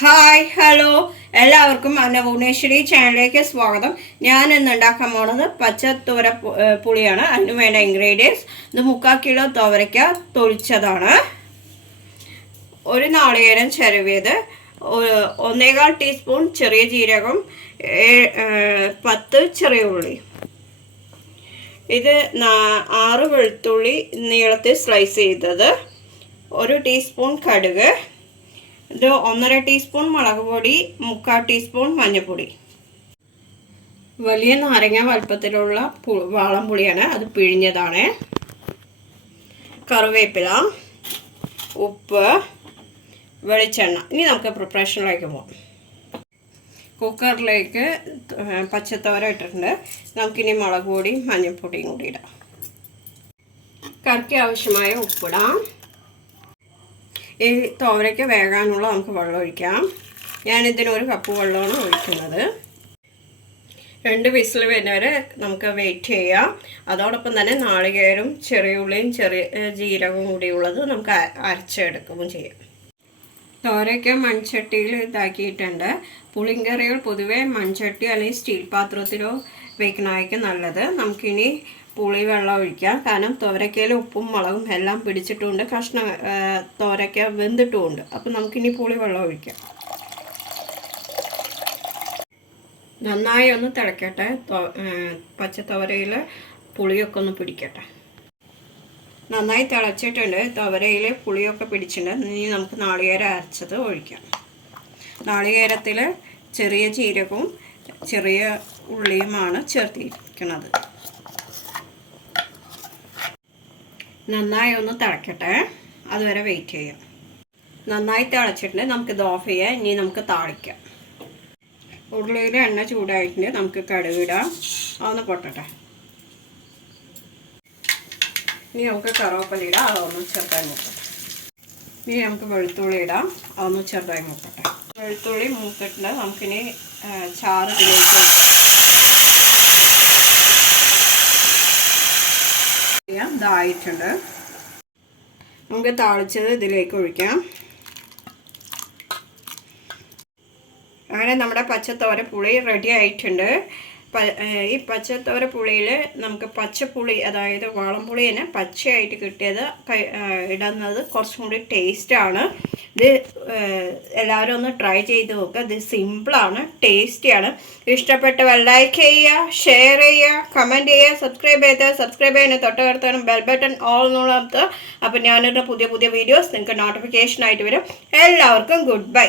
Hi hello എല്ലാവർക്കും അന്നപൂർണേശ്വരി ചാനലിലേക്ക് സ്വാഗതം. ഞാൻ ഇന്ന് ഉണ്ടാക്കാൻ പോണത് പച്ചത്തുവര പുളിയാണ്. അതിന് വേണ്ട ഇൻഗ്രീഡിയൻസ് ഇത് 3/4 കിലോ തുവരയ്ക്ക തൊളിച്ചതാണ്, ഒരു നാളികേരം ചിരവിയത്, 1.25 ടീസ്പൂൺ ചെറിയ ജീരകം, 10 ചെറിയ ഉള്ളി, ഇത് 6 വെളുത്തുള്ളി നീളത്തിൽ സ്ലൈസ് ചെയ്തത്, 1 ടീസ്പൂൺ കടുക്, ഇത് 1.5 ടീസ്പൂൺ മുളക് പൊടി, 3/4 ടീസ്പൂൺ മഞ്ഞൾപ്പൊടി, വലിയ നാരങ്ങ വലുപ്പത്തിലുള്ള വാളംപുളിയാണ്, അത് പിഴിഞ്ഞതാണ്, കറിവേപ്പില, ഉപ്പ്, വെളിച്ചെണ്ണ. ഇനി നമുക്ക് പ്രിപ്പറേഷനിലേക്ക് പോകാം. കുക്കറിലേക്ക് പച്ചത്തോര ഇട്ടിട്ടുണ്ട്. നമുക്കിനി മുളക് പൊടിയും മഞ്ഞൾപ്പൊടിയും കൂടി ഇടാം. കറിക്ക് ആവശ്യമായ ഉപ്പിടാം. ഈ തോരയ്ക്ക് വേകാനുള്ള നമുക്ക് വെള്ളം ഒഴിക്കാം. ഞാനിതിന് 1 കപ്പ് വെള്ളമാണ് ഒഴിക്കുന്നത്. 2 വിസിൽ വരുന്നവരെ നമുക്ക് വെയിറ്റ് ചെയ്യാം. അതോടൊപ്പം തന്നെ നാളികേരം, ചെറിയ ഉള്ളിയും ചെറിയ ജീരകവും കൂടിയുള്ളത് നമുക്ക് അരച്ചെടുക്കുകയും ചെയ്യാം. തോരയ്ക്ക് മൺചട്ടിയിൽ ഇതാക്കിയിട്ടുണ്ട്. പുളിങ്കറികൾ പൊതുവെ മൺചട്ടി അല്ലെങ്കിൽ സ്റ്റീൽ പാത്രത്തിലോ വെക്കണമായിരിക്കും നല്ലത്. നമുക്കിനി പുളി വെള്ളം ഒഴിക്കാം. കാരണം തോരയ്ക്കയിൽ ഉപ്പും മുളകും എല്ലാം പിടിച്ചിട്ടുമുണ്ട്, കഷ്ണം തോരയ്ക്ക വെന്തിട്ടുമുണ്ട്. അപ്പം നമുക്കിനി പുളി വെള്ളം ഒഴിക്കാം. നന്നായി ഒന്ന് തിളക്കട്ടെ. പച്ചത്തോരയിൽ പുളിയൊക്കെ ഒന്ന് പിടിക്കട്ടെ. നന്നായി തിളച്ചിട്ടുണ്ട്. തോരയിൽ പുളിയൊക്കെ പിടിച്ചിട്ടുണ്ട്. ഇനി നമുക്ക് നാളികേരം അരച്ചത് ഒഴിക്കാം. നാളികേരത്തിൽ ചെറിയ ജീരകവും ചെറിയ ഉള്ളിയുമാണ് ചേർത്തിരിക്കുന്നത്. നന്നായി ഒന്ന് തിളക്കട്ടെ, അതുവരെ വെയിറ്റ് ചെയ്യാം. നന്നായി തിളച്ചിട്ടുണ്ട്. നമുക്കിത് ഓഫ് ചെയ്യാം. ഇനി നമുക്ക് താളിക്കാം. ഉള്ളിയിൽ എണ്ണ ചൂടായിട്ടുണ്ട്. നമുക്ക് കടുകിടാം. അതൊന്ന് പൊട്ടട്ടെ. ഇനി നമുക്ക് കറിവേപ്പില ഇടാം. അതൊന്ന് ചെറുതായി മുക്കട്ടെ. ഇനി നമുക്ക് വെളുത്തുള്ളി ഇടാം. അതൊന്ന് ചെറുതായി മുക്കട്ടെ. വെളുത്തുള്ളി മൂത്തിട്ടുണ്ട്. നമുക്കിനി ചാറ് ഇതിലേക്ക് ഇതായിട്ടുണ്ട്. നമുക്ക് താളിച്ചത് ഇതിലേക്ക് ഒഴിക്കാം. അങ്ങനെ നമ്മുടെ പച്ചത്തോര പുളി റെഡി ആയിട്ടുണ്ട്. ഈ പച്ചത്തോര പുളിയിൽ നമുക്ക് പച്ചപ്പുളി, അതായത് വാളംപുളി തന്നെ പച്ചയായിട്ട് കിട്ടിയത് ഇടുന്നത് കുറച്ചും കൂടി ടേസ്റ്റാണ്. ഇത് എല്ലാവരും ഒന്ന് ട്രൈ ചെയ്ത് നോക്കുക. ഇത് സിമ്പിളാണ്, ടേസ്റ്റിയാണ്. ഇഷ്ടപ്പെട്ടവർ ലൈക്ക് ചെയ്യുക, ഷെയർ ചെയ്യുക, കമൻറ്റ് ചെയ്യുക, സബ്സ്ക്രൈബ് ചെയ്യുന്ന തൊട്ടടുത്താണ് ബെൽ ബട്ടൺ ഓൾ എന്നുള്ളത്. അപ്പോൾ ഞാനിവിടെ പുതിയ വീഡിയോസ് നിങ്ങൾക്ക് നോട്ടിഫിക്കേഷൻ ആയിട്ട് വരും. എല്ലാവർക്കും ഗുഡ് ബൈ.